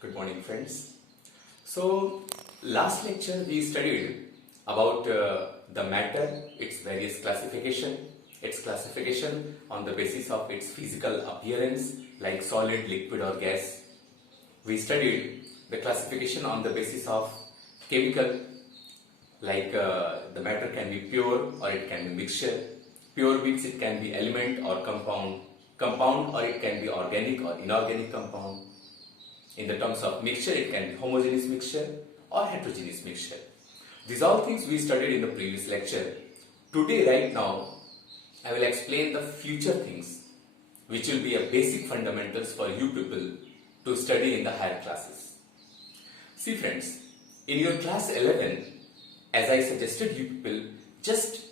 Good morning, friends. So, last lecture we studied about the matter, its various classification on the basis of its physical appearance like solid, liquid or gas. We studied the classification on the basis of chemical like the matter can be pure or it can be mixture. Pure means it can be element or compound or it can be organic or inorganic compound. In the terms of mixture, it can be homogeneous mixture or heterogeneous mixture. These all things we studied in the previous lecture. Today, right now, I will explain the future things which will be a basic fundamentals for you people to study in the higher classes. See friends, in your class 11, as I suggested you people, just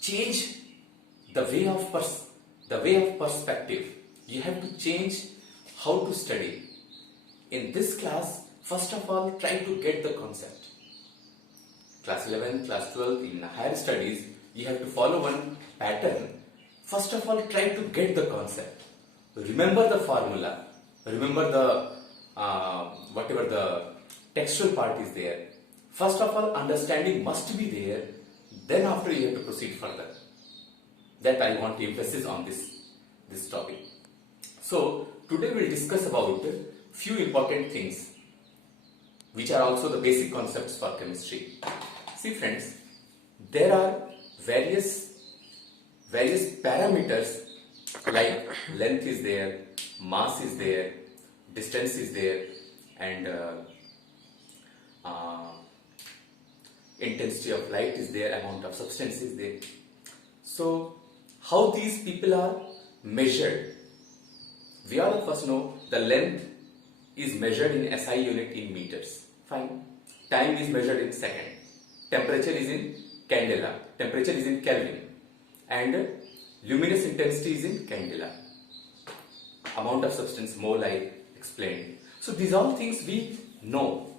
change the way of perspective. You have to change how to study. In this class, first of all, try to get the concept. Class 11, class 12, in higher studies, you have to follow one pattern. First of all, try to get the concept. Remember the formula. Remember the whatever the textual part is there. First of all, understanding must be there. Then after you have to proceed further. That I want to emphasize on this topic. So today we will discuss about few important things which are also the basic concepts for chemistry. See friends, there are various parameters like length is there, mass is there, distance is there, and intensity of light is there, amount of substance is there. So how these people are measured? We all of us know the length is measured in SI unit in meters. Fine. Time is measured in second. Temperature is in candela. Temperature is in Kelvin. And luminous intensity is in candela. Amount of substance, mole, I explained. So these all things we know.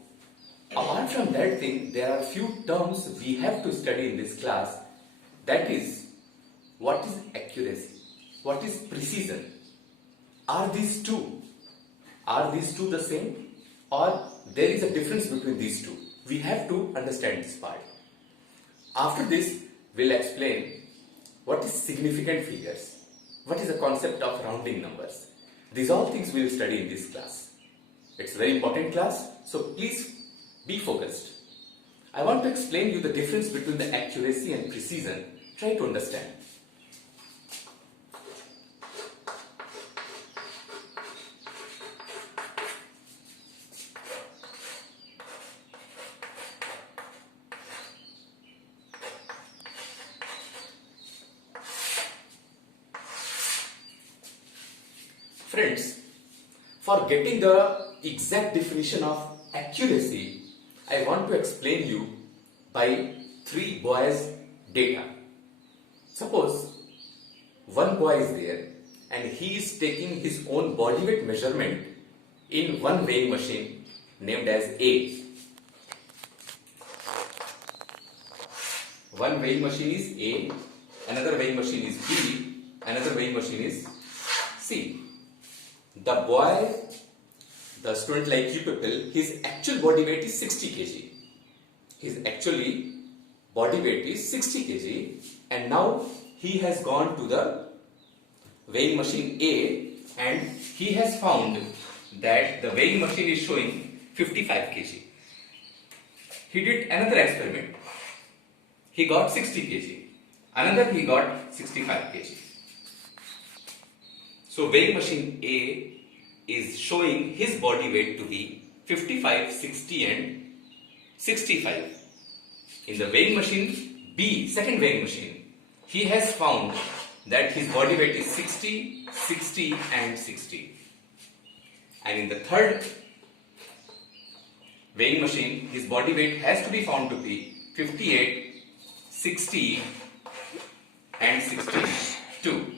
Apart from that thing, there are few terms we have to study in this class. That is, what is accuracy? What is precision? Are these two the same? Or there is a difference between these two? We have to understand this part. After this, we'll explain what is significant figures. What is the concept of rounding numbers? These all things we'll study in this class. It's a very important class, so please be focused. I want to explain you the difference between the accuracy and precision. Try to understand. Friends, for getting the exact definition of accuracy, I want to explain you by three boys' data. Suppose one boy is there and he is taking his own body weight measurement in one weighing machine named as A. One weighing machine is A, another weighing machine is B, another weighing machine is C. The student like you people, his actual body weight is 60 kg. His actually body weight is 60 kg and now he has gone to the weighing machine A and he has found that the weighing machine is showing 55 kg. He did another experiment. He got 60 kg. Another he got 65 kg. So weighing machine A is showing his body weight to be 55, 60 and 65. In the weighing machine B, second weighing machine, he has found that his body weight is 60, 60 and 60. And in the third weighing machine, his body weight has to be found to be 58, 60 and 62.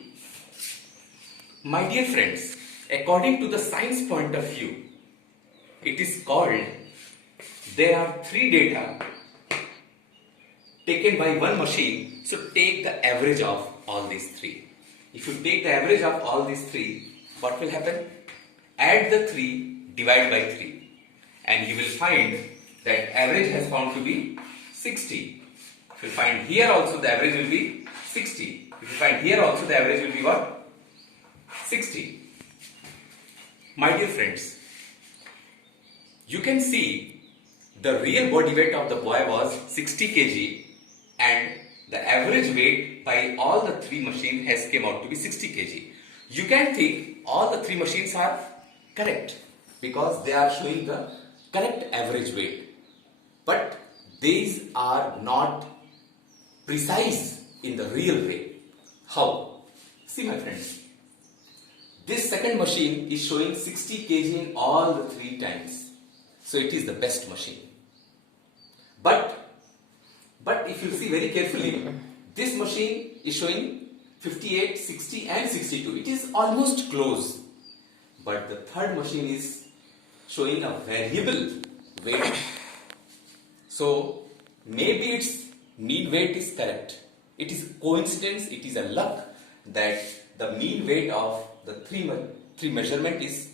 My dear friends, according to the science point of view, it is called, there are three data taken by one machine, so take the average of all these three. If you take the average of all these three, what will happen? Add the three, divide by 3, and you will find that average has found to be 60. If you find here also, the average will be 60. If you find here also, the average will be what? 60. My dear friends, you can see the real body weight of the boy was 60 kg, and the average weight by all the 3 machines has came out to be 60 kg. You can think all the 3 machines are correct because they are showing the correct average weight. But these are not precise in the real way. How? See my friends, this second machine is showing 60 kg in all the 3 times. So it is the best machine. But if you see very carefully, this machine is showing 58, 60 and 62. It is almost close. But the third machine is showing a variable weight. So maybe its mean weight is correct. It is coincidence, it is a luck that the mean weight of the three measurement is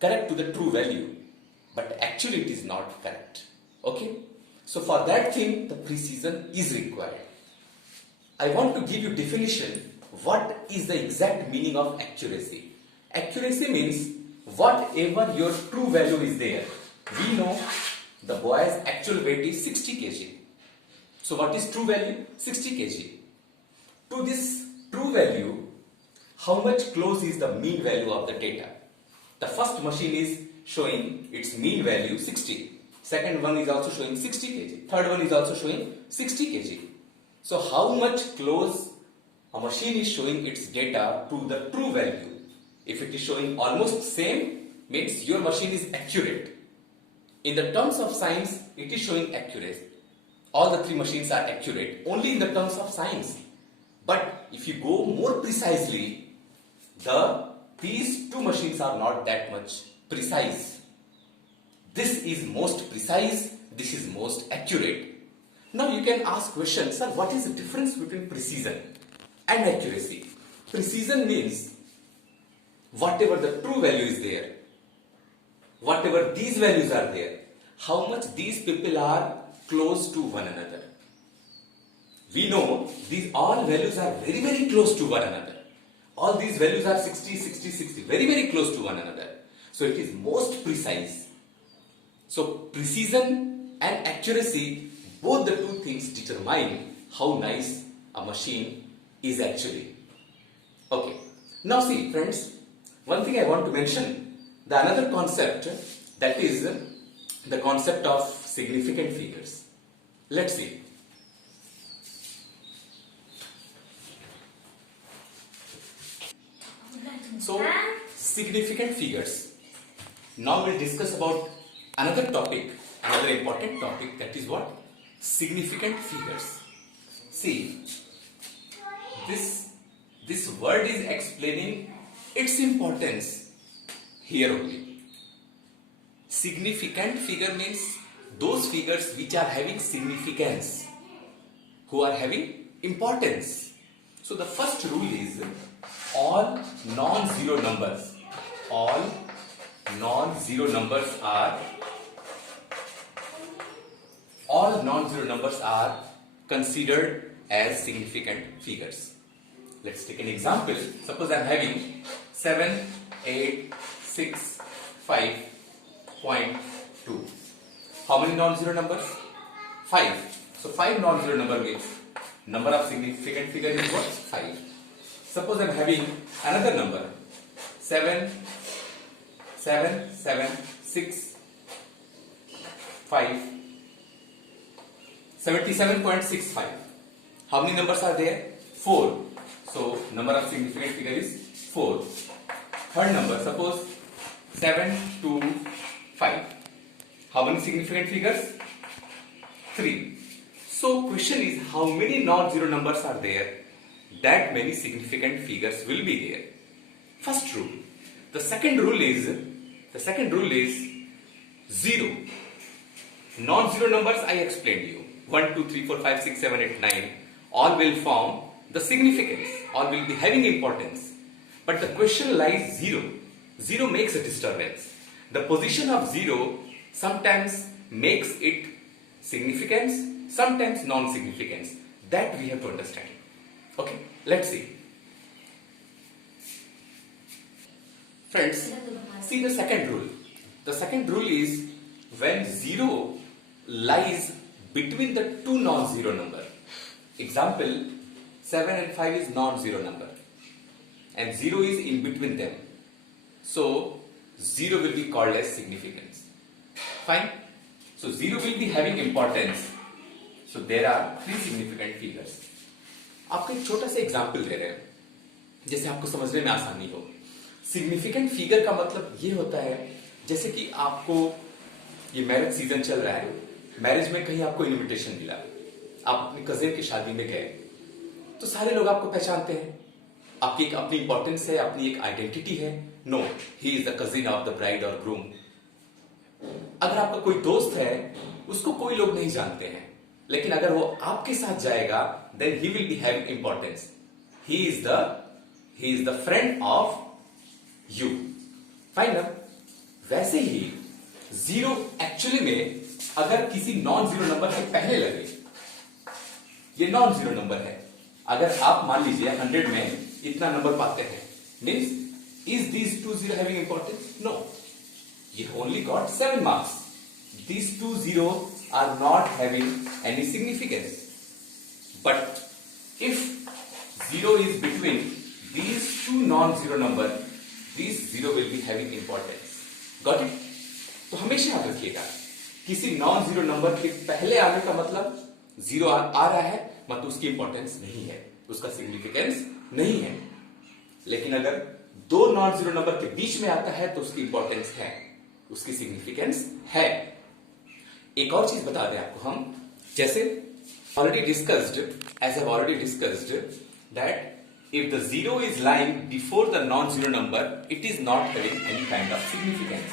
correct to the true value. But actually it is not correct. Okay? So for that thing, the precision is required. I want to give you definition. What is the exact meaning of accuracy? Accuracy means whatever your true value is there. We know the boy's actual weight is 60 kg. So what is true value? 60 kg. To this true value, how much close is the mean value of the data? The first machine is showing its mean value 60. Second one is also showing 60 kg. Third one is also showing 60 kg. So how much close a machine is showing its data to the true value? If it is showing almost same, means your machine is accurate. In the terms of science, it is showing accurate. All the 3 machines are accurate only in the terms of science. But if you go more precisely, these 2 machines are not that much precise. This is most precise, this is most accurate. Now you can ask question, sir, what is the difference between precision and accuracy? Precision means whatever the true value is there, whatever these values are there, how much these people are close to one another. We know these all values are very, very close to one another. All these values are 60, 60, 60, very, very close to one another. So it is most precise. So precision and accuracy, both the 2 things determine how nice a machine is actually. Okay. Now see friends, one thing I want to mention, the another concept, that is the concept of significant figures. Let's see. So significant figures. Now we'll discuss about another topic, another important topic, that is what? Significant figures. See, this word is explaining its importance here only. Significant figure means those figures which are having significance, who are having importance. So the first rule is all non-zero numbers are considered as significant figures. Let's take an example. Suppose I am having 7, 8, 6, 5.2. How many non-zero numbers? 5. So 5 non-zero number means number of significant figure is what? 5. Suppose I am having another number 7, 7, 7, 6, 5, 77.65. How many numbers are there? 4. So number of significant figure is 4. Third number, suppose 7, 2, 5. How many significant figures? 3. So question is, how many non-zero numbers are there? That many significant figures will be there. First rule. The second rule is 0. Non-zero numbers I explained you. 1, 2, 3, 4, 5, 6, 7, 8, 9. All will form the significance. All will be having importance. But the question lies 0. 0 makes a disturbance. the position of 0 sometimes makes it significance, sometimes non-significance. That we have to understand. Okay, let's see. Friends, see the second rule. The second rule is when 0 lies between the two non-zero number. Example, 7 and 5 is non-zero number and 0 is in between them. So 0 will be called as significance. Fine. So 0 will be having importance. So there are three significant figures. आपको एक छोटा सा example दे रहे हैं जैसे आपको समझने में आसानी हो. सिग्निफिकेंट फिगर का मतलब ये होता है जैसे कि आपको ये मैरिज सीजन चल रहा है, मैरिज में कहीं आपको इनविटेशन मिला, आप अपने कजिन की शादी में गए, तो सारे लोग आपको पहचानते हैं, आपकी एक अपनी इंपॉर्टेंस है, अपनी एक आइडेंटिटी है. No, he is the cousin of the bride और ग्रूम. अगर आपका कोई दोस्त है, उसको कोई लोग नहीं जानते हैं, लेकिन अगर वो आपके साथ जाएगा then he will be having importance. He is the friend of you. Fine. वैसे ही 0 एक्चुअली में अगर किसी नॉन जीरो नंबर के पहले लगे, ये नॉन जीरो नंबर है, अगर आप मान लीजिए 100 में इतना नंबर पाते हैं, means is these 2 0 having importance? No, you only got 7 marks. These 2 zeros are not having any significance. But if 0 is between these two non-zero number, these 0 will be having importance. Got it? तो हमेशा याद रखिएगा, किसी non-zero number के पहले आने का मतलब 0 आ रहा है, मतलब उसकी इंपॉर्टेंस नहीं है, उसका सिग्निफिकेंस नहीं है. लेकिन अगर दो नॉन-जीरो नंबर के बीच में आता है तो उसकी इंपॉर्टेंस है, उसकी सिग्निफिकेंस है. एक और चीज बता दें आपको हम, जैसे already discussed, as have already discussed that if the 0 is lying before the non-zero number, it is not having any kind of significance.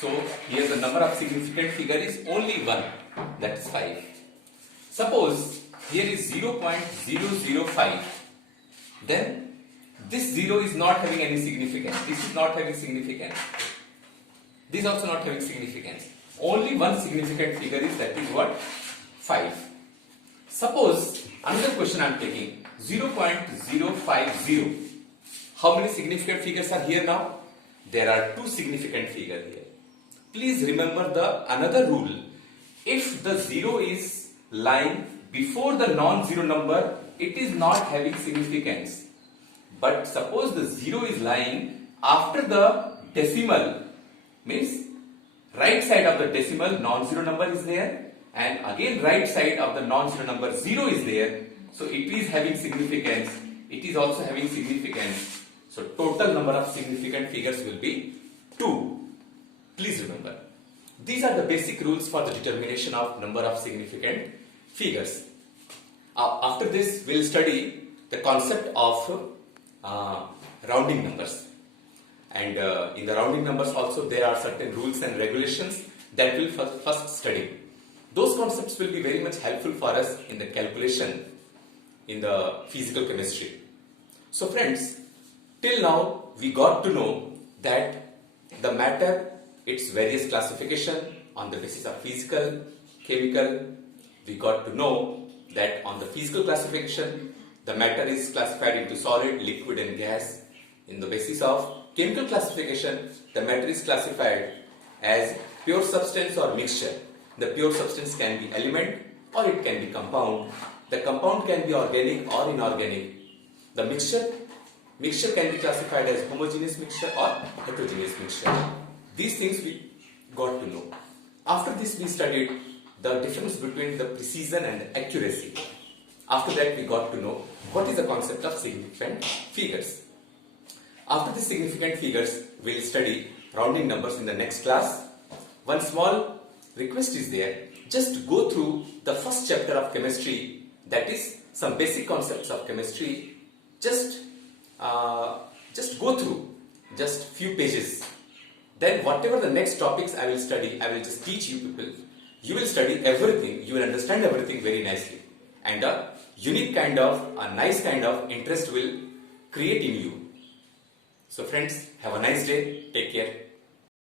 So here the number of significant figure is only 1, that is 5. Suppose here is 0.005, then this 0 is not having any significance, this is not having significance, this is also not having significance. Only one significant figure is, that is what? 5. Suppose another question I am taking, 0.050. How many significant figures are here now? There are two significant figures here. Please remember the another rule. If the 0 is lying before the non-zero number, it is not having significance. But suppose the 0 is lying after the decimal, means right side of the decimal non-zero number is there, and again right side of the non-zero number 0 is there, so it is having significance, it is also having significance. So total number of significant figures will be 2. Please remember, these are the basic rules for the determination of number of significant figures. After this we will study the concept of rounding numbers. And in the rounding numbers also there are certain rules and regulations that we will first study. Those concepts will be very much helpful for us in the calculation in the physical chemistry. So friends, till now we got to know that the matter, its various classification on the basis of physical, chemical. We got to know that on the physical classification, the matter is classified into solid, liquid and gas. In the basis of chemical classification, the matter is classified as pure substance or mixture. The pure substance can be element or it can be compound. The compound can be organic or inorganic. The mixture can be classified as homogeneous mixture or heterogeneous mixture. These things we got to know. After this we studied the difference between the precision and accuracy. After that we got to know what is the concept of significant figures. After the significant figures, we will study rounding numbers in the next class. One small request is there, just go through the first chapter of chemistry, that is some basic concepts of chemistry. Just go through just few pages. Then whatever the next topics I will study, I will just teach you people. You will study everything, you will understand everything very nicely, and a unique kind of, a nice kind of interest will create in you. So friends, have a nice day. Take care.